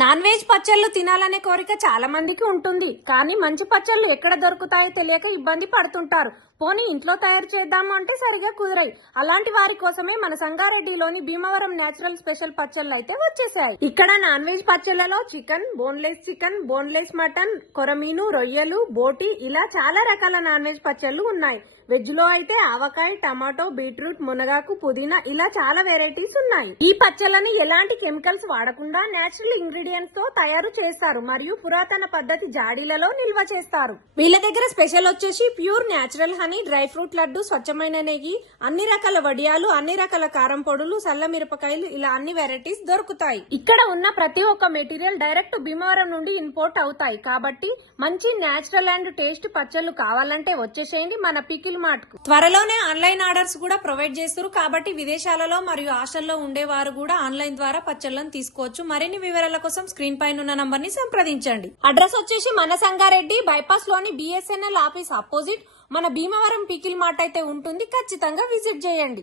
Non veg పచ్చళ్ళు తినాలనే కోరిక చాలా మందికి ఉంటుంది. కానీ మంచి పచ్చళ్ళు ఎక్కడ దొరుకుతాయో తెలియక ఇబ్బంది పడుతుంటారు. పోనీ ఇంట్లో తయారు చేద్దాము అంటే సరిగా కుదరాయి. అలాంటి వారి కోసమే మన సంగారెడ్డిలోని భీమవరం నేచురల్ స్పెషల్ పచ్చళ్ళు అయితే వచ్చేసాయి. ఇక్కడ నాన్ వెజ్ పచ్చళ్లలో చికెన్, బోన్లెస్ మటన్, కొరమీను, రొయ్యలు, బోటి ఇలా చాలా రకాల నాన్ వెజ్ పచ్చళ్ళు ఉన్నాయి. వెజ్ లో అయితే ఆవకాయ, టమాటో, బీట్రూట్, మునగాకు, పుదీనా ఇలా చాలా వెరైటీస్ ఉన్నాయి. ఈ పచ్చళ్ళని ఎలాంటి కెమికల్స్ వాడకుండా నేచురల్ ఇంగ్రీడియంట్స్ తో తయారు చేస్తారు మరియు పురాతన పద్ధతి జాడీలలో నిల్వ చేస్తారు. వీళ్ళ దగ్గర స్పెషల్ వచ్చేసి pure natural honey, dry fruit laddu, స్వచ్ఛమైన నెయ్యి, అన్ని రకాల వడియాలు, అన్ని రకాల కారం పొడులు, సల్ల మిరపకాయలు ఇలా అన్ని వెరైటీస్ దొరుకుతాయి. ఇక్కడ ఉన్న ప్రతి ఒక్క మెటీరియల్ డైరెక్ట్ భీమవరం నుండి ఇంపోర్ట్ అవుతాయి. కాబట్టి మంచి నేచురల్ అండ్ టేస్ట్ పచ్చళ్ళు కావాలంటే వచ్చేసేయండి మన పికిల్ మార్ట్ కు. త్వరలోనే ఆన్లైన్ ఆర్డర్స్ కూడా ప్రొవైడ్ చేస్తారు. కాబట్టి విదేశాలలో మరియు హాస్టల్లో ఉండేవారు కూడా ఆన్లైన్ ద్వారా పచ్చళ్ళను తీసుకోవచ్చు. మరిన్ని వివరాల కోసం స్క్రీన్ పైన ఉన్న నంబర్ ని సంప్రదించండి. అడ్రస్ వచ్చేసి మన సంగారెడ్డి బైపాస్ లోని BSNL ఆఫీస్ ఆపోజిట్ మన భీమవరం పికిల్ మార్ట్ అయితే ఉంటుంది. ఖచ్చితంగా విజిట్ చేయండి.